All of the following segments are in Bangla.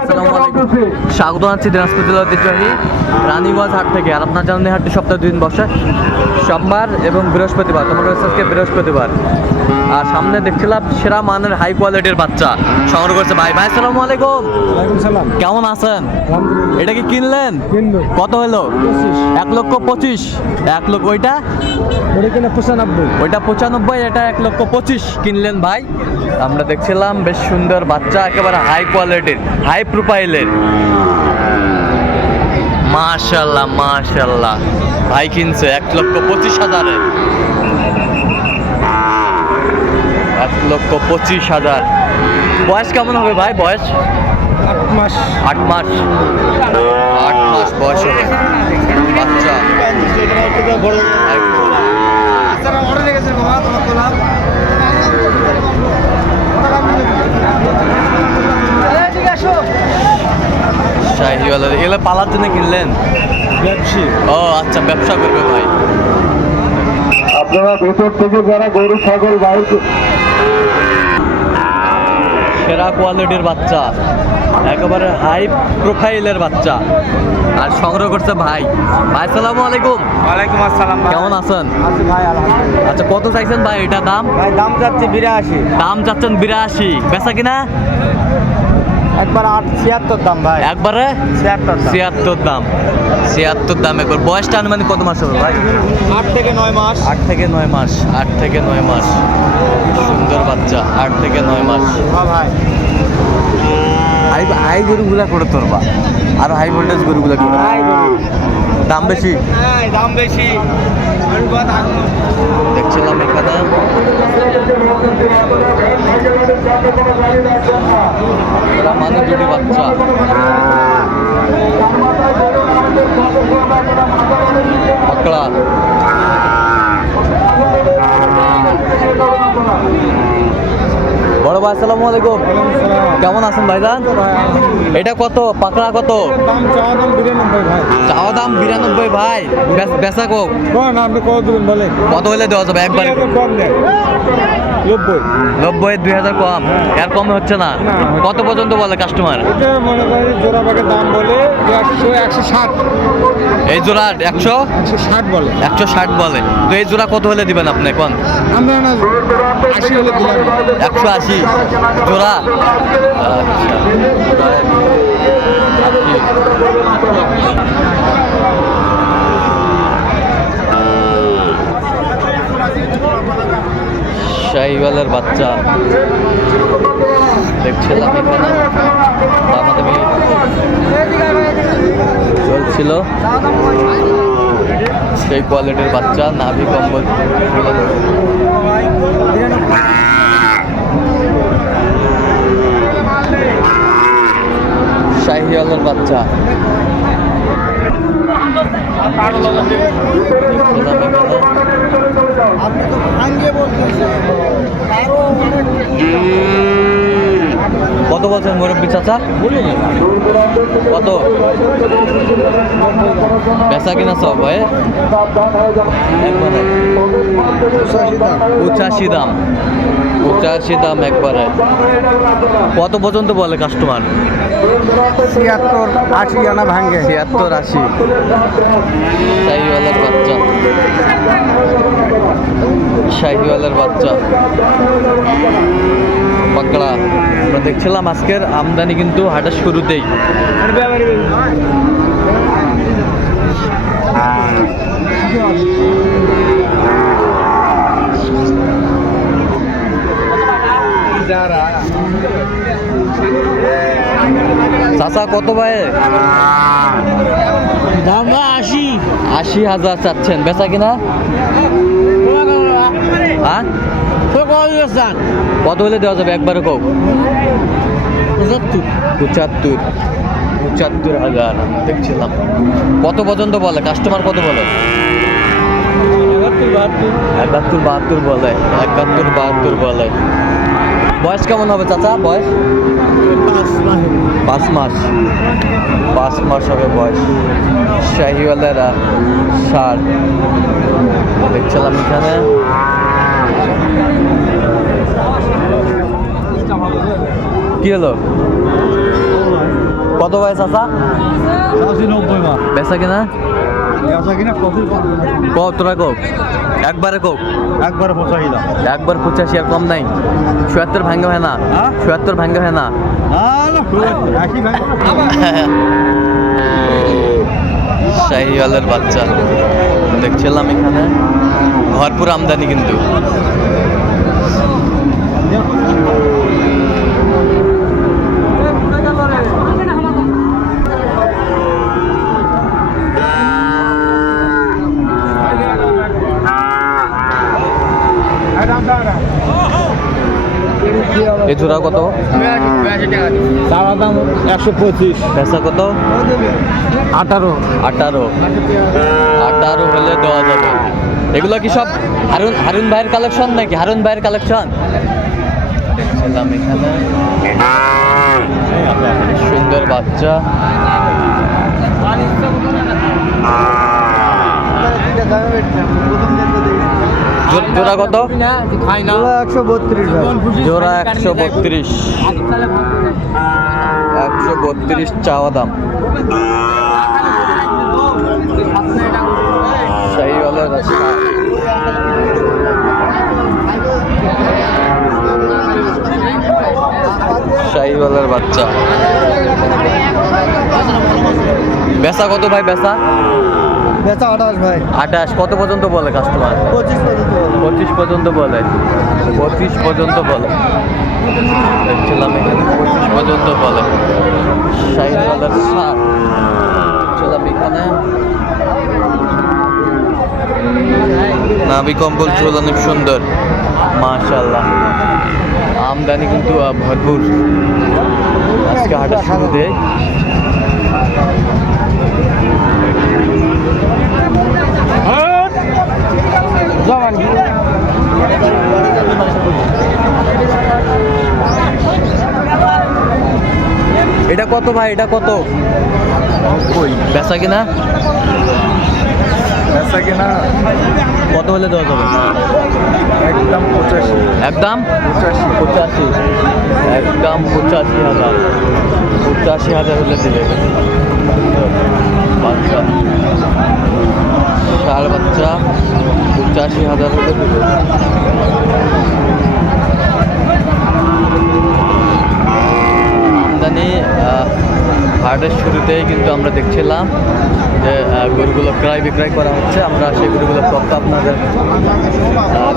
আসসালামু আলাইকুম। স্বাগত জানাচ্ছি দিনাজপুর জেলার ঐতিহ্যবাহী রানীগঞ্জ হাট থেকে। আর আপনার জানেন হাটটি সপ্তাহে দুই দিন বসে। সোমবার এবং বৃহস্পতিবার। তোমার রয়েছে আজকে বৃহস্পতিবার। আর সামনে দেখছিলাম সেরা মানের হাই কোয়ালিটির বাচ্চা সংগ্রহ করছে ভাই। ভাই আসসালামু আলাইকুম। সালাম। কেমন আছেন? এটা কি কিনলেন? কত হলো? এক লক্ষ পঁচিশ। এক লক্ষ ওইটা? পঁচানব্বই। ওইটা পঁচানব্বই এটা এক লক্ষ পঁচিশ কিনলেন ভাই। আমরা দেখছিলাম বেশ সুন্দর বাচ্চা একেবারে হাই কোয়ালিটির হাই প্রোফাইলের মাশাল্লাহ মাশাল্লাহ ভাই কিনছে এক লক্ষ পঁচিশ হাজারে। এক লক্ষ পঁচিশ হাজার। বয়স কেমন হবে ভাই? বয়স? আট মাস। আট মাস। আট মাস বয়স হবে। বাচ্চা এগুলো পালার জন্য কিনলেন ও আচ্ছা ব্যবসা করবে ভাই। আপনারা ভেতর থেকে যারা গরু ছাগল বাইর সেরা কোয়ালিটির বাচ্চা। একেবারে হাই প্রোফাইলের বাচ্চা। আর সংগ্রহ করছে ভাই। ভাই সালামু আলাইকুম। ওয়ালাইকুম আসসালাম কেমন আছেন? ভাই আচ্ছা কত চাইছেন ভাই এটা দাম? ভাই দাম যাচ্ছে বিরাশি। দাম চাচ্ছেন বিরাশি। বেচা কিনা? একবার আট ছিয়াত্তর দাম ভাই। একবারে? ছিয়াত্তর ছিয়াত্তর দাম। ছিয়াত্তর দাম একবার। বয়সটা আনুমানিক কত মাস হবে ভাই? আট থেকে নয় মাস। আট থেকে নয় মাস। আট থেকে নয় মাস। সুন্দর বাচ্চা। আট থেকে নয় মাস। হ্যাঁ ভাই। হাই হাই গরুগুলা করে তোর বা। আর হাই ভোল্টেজ গরুগুলা করে? দাম বেশি? দাম বেশি। দেখছিলাম এখানে। মানে দুটি বাচ্চা পাকড়া বড় ভাই আসসালামু আলাইকুম। কেমন আছেন ভাইজান? এটা কত? পাকড়া কত? দাম চাওয়া দাম বিরানব্বই ভাই। বেচ- কোক কত কত হলে দেওয়া যাবে একবার? নব্বই নব্বই দুই হাজার কম। এর কমে হচ্ছে না। কত পর্যন্ত বলে কাস্টমার মনে করি জোড়া বাগের দাম বলে একশো একশো ষাট এই জোড়া একশো? একশো ষাট বলে। একশো ষাট বলে তো এই জোড়া কত হলে দিবেন আপনি? এখন আমরা আশি হলে একশো আশি। জোড়া? শাহিওয়ালের বাচ্চা। দেখছিলাম এখানে দামাদামি চলছিল। সেই কোয়ালিটির বাচ্চা নাভি কম্বল। শাহিওয়ালের বাচ্চা। আপনি তো ভাঙ্গে বলতেছেন। আরও অনেক কত বলছেন মুরব্বী চাচা? কত? বেচা কিনা সব একবারে। পঁচাশি দাম। পঁচাশি দাম একবারে। কত পর্যন্ত বলে কাস্টমার ছিয়াত্তর আশি আনা ভাঙ্গে। ছিয়াত্তর আশি। শাহিওয়ালার বাচ্চা। শাহিওয়ালার বাচ্চা। পাকড়া আমরা দেখছিলাম আজকের আমদানি কিন্তু হাটের শুরুতেই। চাচা কত ভাই? দাম আশি। আশি হাজার চাচ্ছেন। বেচা কিনা? হ্যাঁ? কত হলে দেওয়া যাবে? একবারে কোক পঁচাত্তর। পঁচাত্তর। হাজার আমি দেখছিলাম। কত পর্যন্ত বলে? কাস্টমার কত বলে? একাত্তর বাহাত্তর। বলে। একাত্তর বাহাত্তর বলে। বয়স কেমন হবে চাচা? বয়স? পাঁচ মাস। পাঁচ মাস হবে বয়স। শাহিওয়ালের ষাট। দেখছিলাম এখানে। কি হলো? কত আশি? বেচা কিনা? তোরা একবারে কোক একবারে পঁচাশি একবার পঁচাশি আর কম নাই। ভাঙ্গা হয় না। হ্যাঁ? ভাঙ্গা হয় না। শাহিওয়ালের বাচ্চা। দেখছিলাম এখানে। ভরপুর আমদানি কিন্তু। জোড়া কত? চাওয়া দাম একশো পঁচিশ পেশা কত? আঠারো। আঠারো। আঠারো হলে দেওয়া যাবে। এগুলো কি সব হারুন হারুন ভাইয়ের কালেকশন নাকি? হারুন ভাইয়ের কালেকশন দেখছিলাম এখানে। সুন্দর বাচ্চা। জোড়া কত? একশো বত্রিশ জোড়া একশো বত্রিশ। একশো বত্রিশ চাওয়া দাম শাহিওয়ালের রাস্তা শাহিওয়ালের বাচ্চা। বেচা কত ভাই বেচা? বেচা আঠাশ ভাই। আঠাশ কত পর্যন্ত বলে কাস্টমার পঁচিশ পর্যন্ত পঁচিশ পর্যন্ত বলে। পঁচিশ পর্যন্ত বলে। দেখছিলাম এখানে পঁচিশ পর্যন্ত বলে। ষাট হাজার ষাট দেখছিলাম এখানে। নাবি কম্বল চুল অনেক সুন্দর। মাশাল্লাহ আমদানি কিন্তু ভরপুর। আজকে হাটের শুরুতে এটা কত ভাই? এটা কত? বেসা বেচা কিনা? বেচা কিনা? কত হলে দেওয়া যাবে? একদম পঁচাশি। একদম? পঁচাশি। পঁচাশি। একদম পঁচাশি হাজার। পঁচাশি হাজার হলে দিলে বাচ্চা। ষাড় বাচ্চা। পঁচাশি হাজার হলে দিলে আমদানি আহ, হাটের শুরুতেই কিন্তু আমরা দেখছিলাম যে গরুগুলো ক্রয় বিক্রয় করা হচ্ছে। আমরা সেই গরুগুলো তথ্য আপনাদের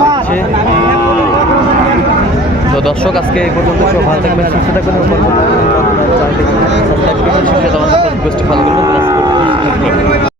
দিচ্ছি। তো দর্শক, আজকে এই পর্যন্ত সব ভালো থাকবেন, সুস্থ থাকবেন।